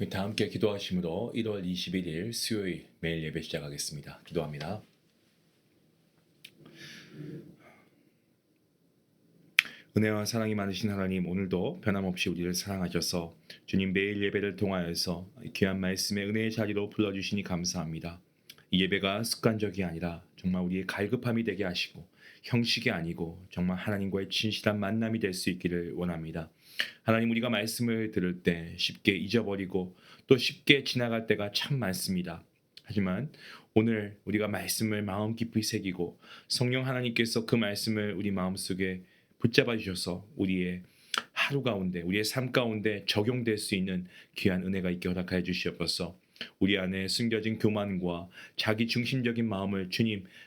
우리 다 함께 기도하심으로 1월 21일 수요일 매일 예배 시작하겠습니다. 기도합니다. 은혜와 사랑이 많으신 하나님, 오늘도 변함없이 우리를 사랑하셔서 주님 매일 예배를 통하여서 귀한 말씀의 은혜의 자리로 불러주시니 감사합니다. 이 예배가 습관적이 아니라 정말 우리의 갈급함이 되게 하시고 형식이 아니고 정말 하나님과의 진실한 만남이 될 수 있기를 원합니다. 하나님, 우리가 말씀을 들을 때 쉽게 잊어버리고 또 쉽게 지나갈 때가 참 많습니다. 하지만 오늘 우리가 말씀을 마음 깊이 새기고 성령 하나님께서 그 말씀을 우리 마음속에 붙잡아 주셔서 우리의 하루 가운데, 우리의 삶 가운데 적용될 수 있는 귀한 은혜가 있게 허락하여 주시옵소서. 우리 안에 숨겨진 교만과 자기 중심적인 마음을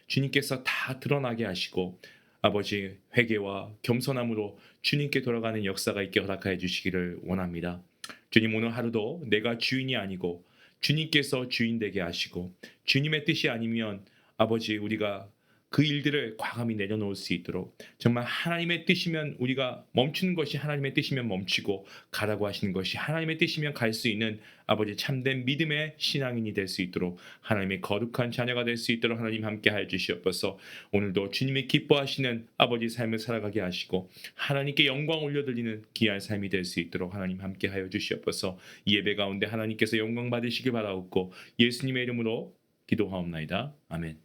주님께서 다 드러나게 하시고 아버지, 회개와 겸손함으로 주님께 돌아가는 역사가 있게 허락하여 주시기를 원합니다. 주님, 오늘 하루도 내가 주인이 아니고 주님께서 주인 되게 하시고 주님의 뜻이 아니면 아버지, 우리가 그 일들을 과감히 내려놓을 수 있도록 정말 하나님의 뜻이면 우리가 멈추는 것이 하나님의 뜻이면 멈추고 가라고 하시는 것이 하나님의 뜻이면 갈 수 있는 아버지 참된 믿음의 신앙인이 될 수 있도록 하나님의 거룩한 자녀가 될 수 있도록 하나님 함께 하여 주시옵소서. 오늘도 주님이 기뻐하시는 아버지 삶을 살아가게 하시고 하나님께 영광 올려드리는 귀한 삶이 될 수 있도록 하나님 함께 하여 주시옵소서. 이 예배 가운데 하나님께서 영광 받으시길 바라옵고 예수님의 이름으로 기도하옵나이다. 아멘.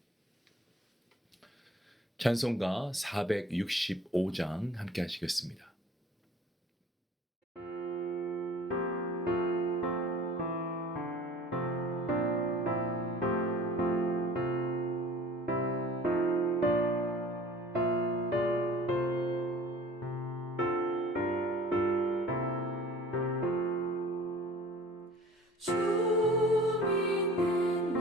찬송가 465장 함께 하시겠습니다. 주 믿는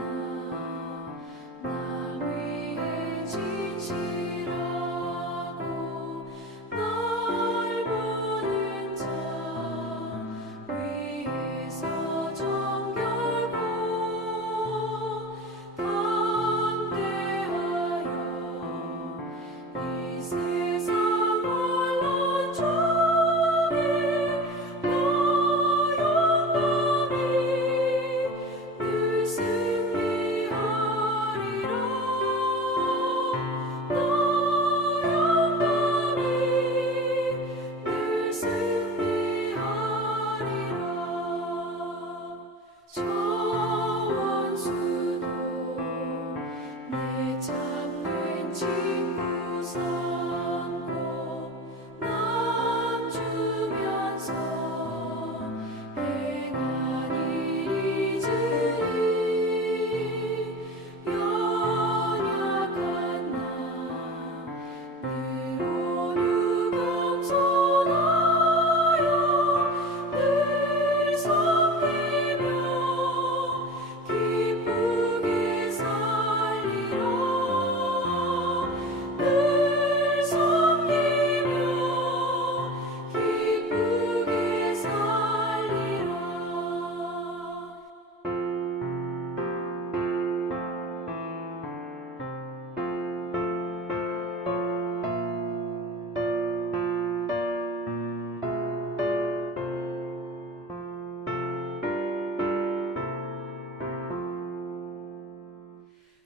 나 위해 진실하고 널 보는 자 위에서 정결고 담대하여 이 세상 혼란 중에 너 영감이 늘 승리하리라. 너 영감이 늘 승리하리라. 저 원수도 내 참된 친구 삼고 남주면서 행한 일 잊으리. 연약한 나 늘 온유 겸손하여 늘 섬기며 기쁘게 살리라. 늘 섬기며 기쁘게 살리라.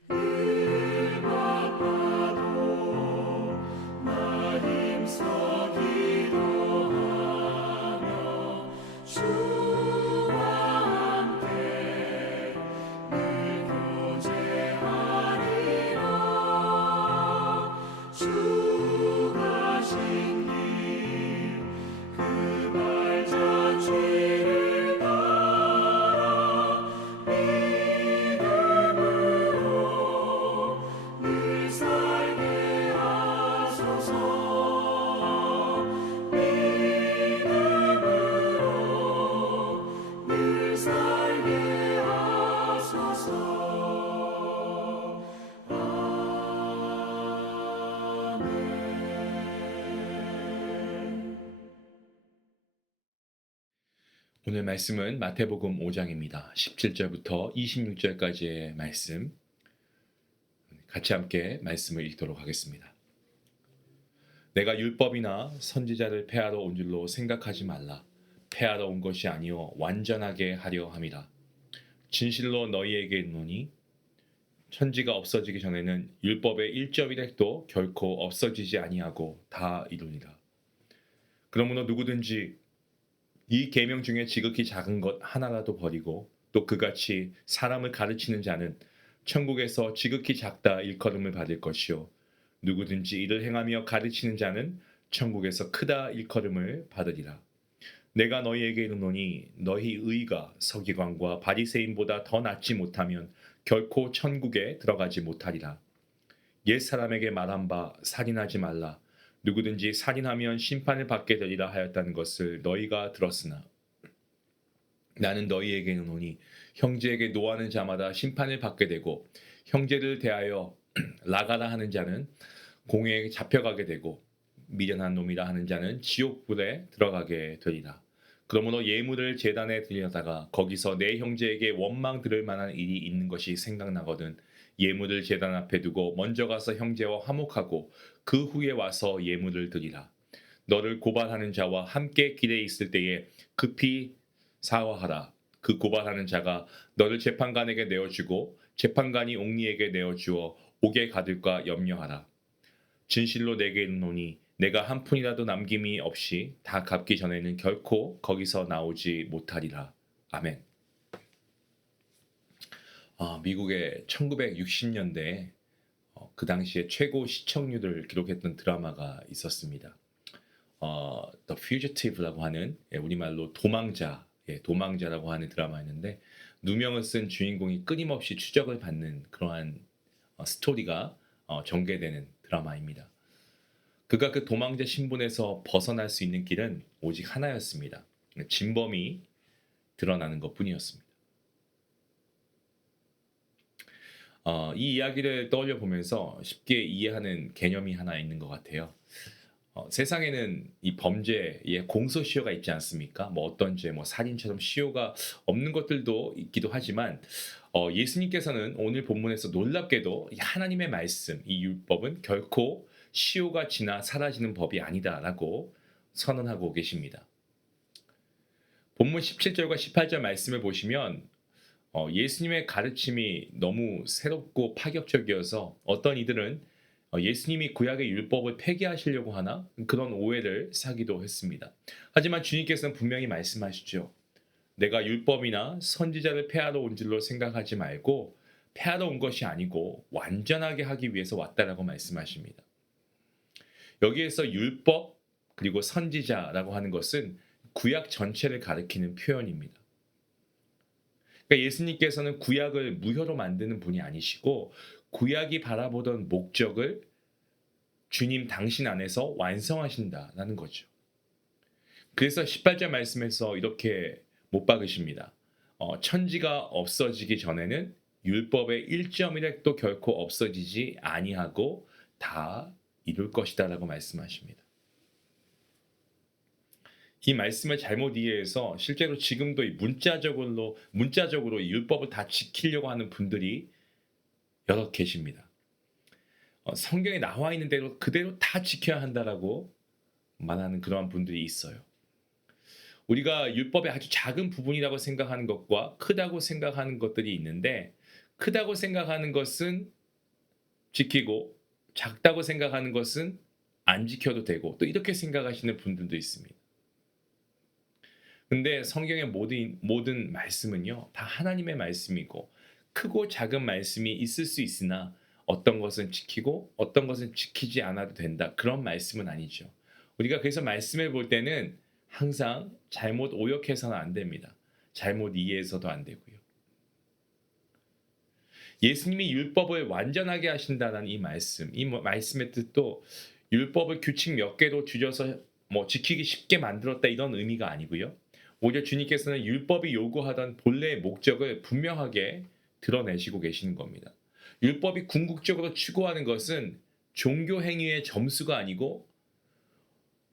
늘 바빠도 나 힘써 기도하며 주와 함께 늘 교제하리라. 주 가신 길 그 발자취를 따라 믿음으로 늘 살게 하소서. 믿음으로 늘 살게 하소서. 아멘. 오늘 말씀은 마태복음 5장입니다. 17절부터 26절까지의 말씀, 같이 함께 말씀을 읽도록 하겠습니다. 내가 율법이나 선지자를 폐하러 온 줄로 생각하지 말라. 폐하러 온 것이 아니요 완전하게 하려 함이라. 진실로 너희에게 이르노니 천지가 없어지기 전에는 율법의 1.1획도 결코 없어지지 아니하고 다 이루니라. 그러므로 누구든지 이 계명 중에 지극히 작은 것 하나라도 버리고 또 그같이 사람을 가르치는 자는 천국에서 지극히 작다 일컬음을 받을 것이요 누구든지 이를 행하며 가르치는 자는 천국에서 크다 일컬음을 받으리라. 내가 너희에게 이르노니 너희 의가 서기관과 바리새인보다 더 낫지 못하면 결코 천국에 들어가지 못하리라. 옛 사람에게 말한 바 살인하지 말라. 누구든지 살인하면 심판을 받게 되리라 하였다는 것을 너희가 들었으나 나는 너희에게 이르노니 형제에게 노하는 자마다 심판을 받게 되고 형제를 대하여 나가라 하는 자는 공회에 잡혀가게 되고 미련한 놈이라 하는 자는 지옥불에 들어가게 되리라. 그러므로 예물을 제단에 드리려다가 거기서 내 형제에게 원망 들을 만한 일이 있는 것이 생각나거든 예물을 제단 앞에 두고 먼저 가서 형제와 화목하고 그 후에 와서 예물을 드리라. 너를 고발하는 자와 함께 길에 있을 때에 급히 사과하라. 그 고발하는 자가 너를 재판관에게 내어주고 재판관이 옥리에게 내어주어 옥에 가둘까 염려하라. 진실로 내게 이르노니 내가 한 푼이라도 남김이 없이 다 갚기 전에는 결코 거기서 나오지 못하리라. 아멘. 미국의 1960년대에 그 당시에 최고 시청률을 기록했던 드라마가 있었습니다. The Fugitive라고 하는 우리말로 도망자, 도망자라고 하는 드라마였는데 누명을 쓴 주인공이 끊임없이 추적을 받는 그러한 스토리가 전개되는 드라마입니다. 그가 그 도망자 신분에서 벗어날 수 있는 길은 오직 하나였습니다. 진범이 드러나는 것뿐이었습니다. 이 이야기를 떠올려 보면서 쉽게 이해하는 개념이 하나 있는 것 같아요. 세상에는 이 범죄의 공소시효가 있지 않습니까? 뭐 어떤 죄, 뭐 살인처럼 시효가 없는 것들도 있기도 하지만 예수님께서는 오늘 본문에서 놀랍게도 이 하나님의 말씀, 이 율법은 결코 시효가 지나 사라지는 법이 아니다라고 선언하고 계십니다. 본문 17절과 18절 말씀을 보시면 예수님의 가르침이 너무 새롭고 파격적이어서 어떤 이들은 예수님이 구약의 율법을 폐기하시려고 하나 그런 오해를 사기도 했습니다. 하지만 주님께서는 분명히 말씀하시죠. 내가 율법이나 선지자를 폐하러 온 줄로 생각하지 말고 폐하러 온 것이 아니고 완전하게 하기 위해서 왔다라고 말씀하십니다. 여기에서 율법 그리고 선지자라고 하는 것은 구약 전체를 가리키는 표현입니다. 그러니까 예수님께서는 구약을 무효로 만드는 분이 아니시고 구약이 바라보던 목적을 주님 당신 안에서 완성하신다라는 거죠. 그래서 18절 말씀에서 이렇게 못 박으십니다. 천지가 없어지기 전에는 율법의 1.1획도 결코 없어지지 아니하고 다 이룰 것이다라고 말씀하십니다. 이 말씀을 잘못 이해해서 실제로 지금도 문자적으로 이 율법을 다 지키려고 하는 분들이 여러 계십니다. 성경에 나와 있는 대로 그대로 다 지켜야 한다라고 말하는 그러한 분들이 있어요. 우리가 율법의 아주 작은 부분이라고 생각하는 것과 크다고 생각하는 것들이 있는데 크다고 생각하는 것은 지키고 작다고 생각하는 것은 안 지켜도 되고 또 이렇게 생각하시는 분들도 있습니다. 근데 성경의 모든 말씀은요 다 하나님의 말씀이고 크고 작은 말씀이 있을 수 있으나 어떤 것은 지키고 어떤 것은 지키지 않아도 된다 그런 말씀은 아니죠. 우리가 그래서 말씀을 볼 때는 항상 잘못 오역해서는 안 됩니다. 잘못 이해해서도 안 되고요. 예수님이 율법을 완전하게 하신다는 이 말씀의 뜻도 율법을 규칙 몇 개로 줄여서 지키기 쉽게 만들었다 이런 의미가 아니고요. 오히려 주님께서는 율법이 요구하던 본래의 목적을 분명하게 드러내시고 계시는 겁니다. 율법이 궁극적으로 추구하는 것은 종교 행위의 점수가 아니고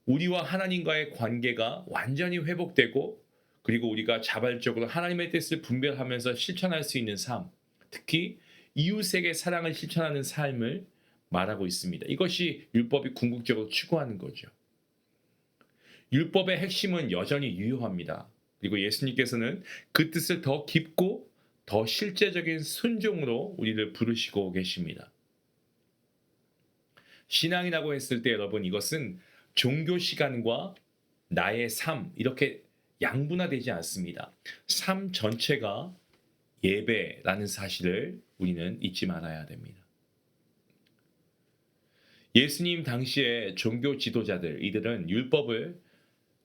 우리와 하나님과의 관계가 완전히 회복되고 그리고 우리가 자발적으로 하나님의 뜻을 분별하면서 실천할 수 있는 삶, 특히 이웃에게 사랑을 실천하는 삶을 말하고 있습니다. 이것이 율법이 궁극적으로 추구하는 거죠. 율법의 핵심은 여전히 유효합니다. 그리고 예수님께서는 그 뜻을 더 깊고 더 실제적인 순종으로 우리를 부르시고 계십니다. 신앙이라고 했을 때 여러분, 이것은 종교 시간과 나의 삶 이렇게 양분화되지 않습니다. 삶 전체가 예배라는 사실을 우리는 잊지 말아야 됩니다. 예수님 당시에 종교 지도자들, 이들은 율법을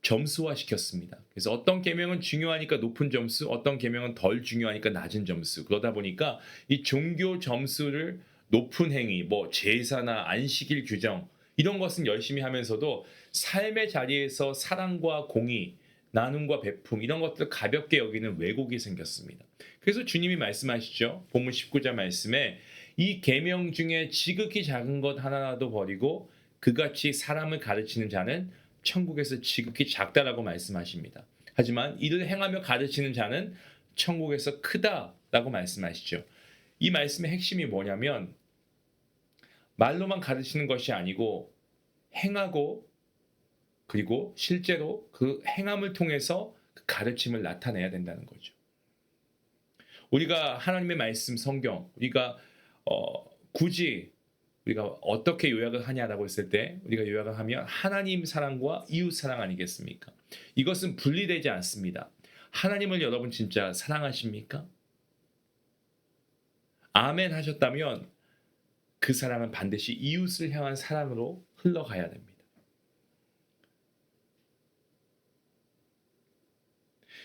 점수화시켰습니다. 그래서 어떤 계명은 중요하니까 높은 점수, 어떤 계명은 덜 중요하니까 낮은 점수. 그러다 보니까 이 종교 점수를 높은 행위, 뭐 제사나 안식일 규정 이런 것은 열심히 하면서도 삶의 자리에서 사랑과 공의, 나눔과 베품 이런 것들을 가볍게 여기는 왜곡이 생겼습니다. 그래서 주님이 말씀하시죠. 본문 19절 말씀에 이 계명 중에 지극히 작은 것 하나라도 버리고 그같이 사람을 가르치는 자는 천국에서 지극히 작다라고 말씀하십니다. 하지만 이를 행하며 가르치는 자는 천국에서 크다라고 말씀하시죠. 이 말씀의 핵심이 뭐냐면 말로만 가르치는 것이 아니고 행하고 그리고 실제로 그 행함을 통해서 그 가르침을 나타내야 된다는 거죠. 우리가 하나님의 말씀 성경 우리가 굳이 우리가 어떻게 요약을 하냐라고 했을 때 우리가 요약을 하면 하나님 사랑과 이웃 사랑 아니겠습니까? 이것은 분리되지 않습니다. 하나님을 여러분 진짜 사랑하십니까? 아멘 하셨다면 그 사랑은 반드시 이웃을 향한 사랑으로 흘러가야 됩니다.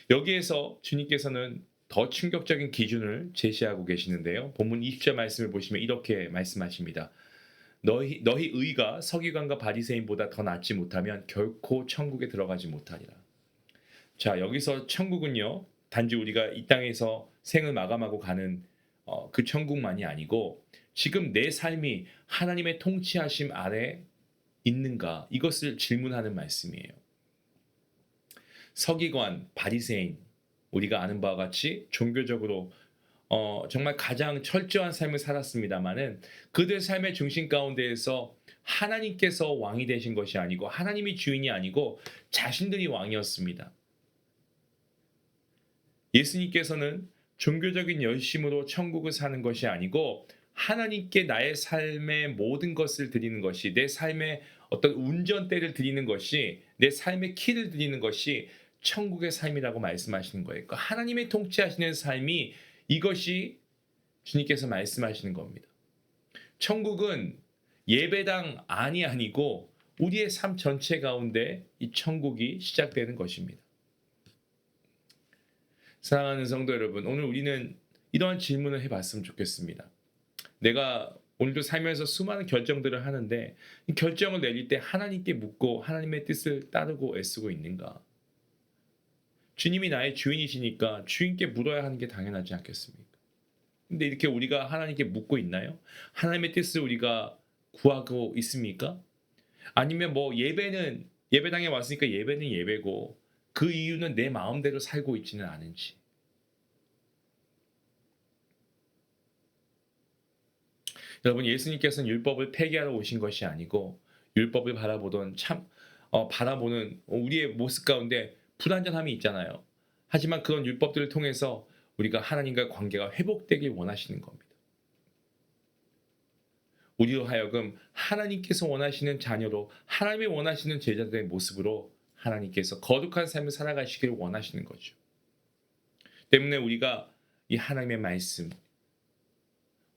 여기에서 주님께서는 더 충격적인 기준을 제시하고 계시는데요. 본문 20절 말씀을 보시면 이렇게 말씀하십니다. 너희 의가 서기관과 바리새인보다 더 낫지 못하면 결코 천국에 들어가지 못하리라. 자, 여기서 천국은요. 단지 우리가 이 땅에서 생을 마감하고 가는 그 천국만이 아니고 지금 내 삶이 하나님의 통치하심 아래 있는가 이것을 질문하는 말씀이에요. 서기관, 바리새인 우리가 아는 바와 같이 종교적으로 정말 가장 철저한 삶을 살았습니다마는 그들 삶의 중심 가운데에서 하나님께서 왕이 되신 것이 아니고 하나님이 주인이 아니고 자신들이 왕이었습니다. 예수님께서는 종교적인 열심으로 천국을 사는 것이 아니고 하나님께 나의 삶의 모든 것을 드리는 것이 내 삶의 어떤 운전대를 드리는 것이 내 삶의 키를 드리는 것이 천국의 삶이라고 말씀하시는 거예요. 그러니까 하나님의 통치하시는 삶이 이것이 주님께서 말씀하시는 겁니다. 천국은 예배당 안이 아니고 우리의 삶 전체 가운데 이 천국이 시작되는 것입니다. 사랑하는 성도 여러분, 오늘 우리는 이러한 질문을 해봤으면 좋겠습니다. 내가 오늘도 살면서 수많은 결정들을 하는데 이 결정을 내릴 때 하나님께 묻고 하나님의 뜻을 따르고 애쓰고 있는가? 주님이 나의 주인이시니까 주인께 물어야 하는 게 당연하지 않겠습니까? 근데 이렇게 우리가 하나님께 묻고 있나요? 하나님의 뜻을 우리가 구하고 있습니까? 아니면 뭐 예배당에 왔으니까 예배는 예배고 그 이유는 내 마음대로 살고 있지는 않은지. 여러분, 예수님께서는 율법을 폐기하러 오신 것이 아니고 율법을 바라보는 우리의 모습 가운데 불완전함이 있잖아요. 하지만 그런 율법들을 통해서 우리가 하나님과 관계가 회복되길 원하시는 겁니다. 우리로 하여금 하나님께서 원하시는 자녀로 하나님이 원하시는 제자들의 모습으로 하나님께서 거룩한 삶을 살아가시기를 원하시는 거죠. 때문에 우리가 이 하나님의 말씀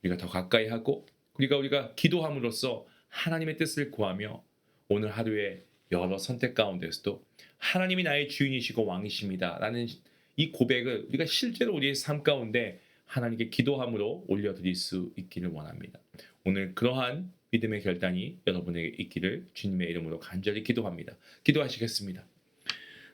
우리가 더 가까이 하고 우리가 기도함으로써 하나님의 뜻을 구하며 오늘 하루에 여러 선택 가운데서도 하나님이 나의 주인이시고 왕이십니다 라는 이 고백을 우리가 실제로 우리의 삶 가운데 하나님께 기도함으로 올려드릴 수 있기를 원합니다. 오늘 그러한 믿음의 결단이 여러분에게 있기를 주님의 이름으로 간절히 기도합니다. 기도하시겠습니다.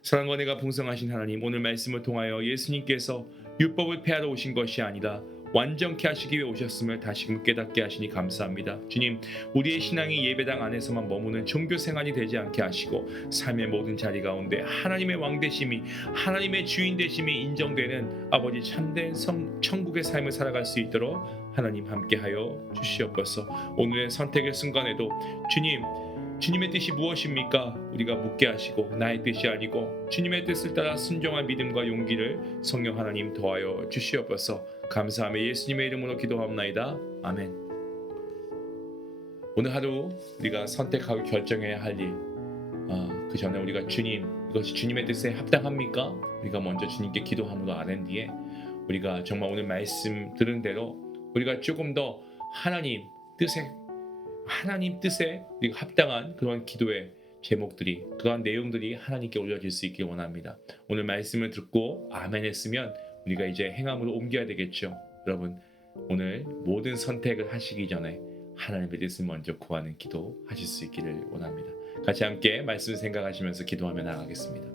사랑과 은혜가 풍성하신 하나님, 오늘 말씀을 통하여 예수님께서 율법을 폐하러 오신 것이 아니라 완전케 하시기 위해 오셨음을 다시금 깨닫게 하시니 감사합니다. 주님, 우리의 신앙이 예배당 안에서만 머무는 종교 생활이 되지 않게 하시고 삶의 모든 자리 가운데 하나님의 왕 되심이 하나님의 주인 되심이 인정되는 아버지 참된 천국의 삶을 살아갈 수 있도록 하나님 함께하여 주시옵소서. 오늘의 선택의 순간에도 주님 주님의 뜻이 무엇입니까? 우리가 묻게 하시고 나의 뜻이 아니고 주님의 뜻을 따라 순종한 믿음과 용기를 성령 하나님 더하여 주시옵소서. 감사하며 예수님의 이름으로 기도하옵나이다. 아멘. 오늘 하루 우리가 선택하고 결정해야 할 일, 그 전에 우리가 주님, 이것이 주님의 뜻에 합당합니까? 우리가 먼저 주님께 기도함으로 아는 뒤에 우리가 정말 오늘 말씀 들은 대로 우리가 조금 더 하나님 뜻에 우리가 합당한 그런 기도의 제목들이, 그런 내용들이 하나님께 올려질 수 있길 원합니다. 오늘 말씀을 듣고 아멘 했으면 우리가 이제 행함으로 옮겨야 되겠죠. 여러분, 오늘 모든 선택을 하시기 전에 하나님의 뜻을 먼저 구하는 기도 하실 수 있기를 원합니다. 같이 함께 말씀 생각하시면서 기도하며 나가겠습니다.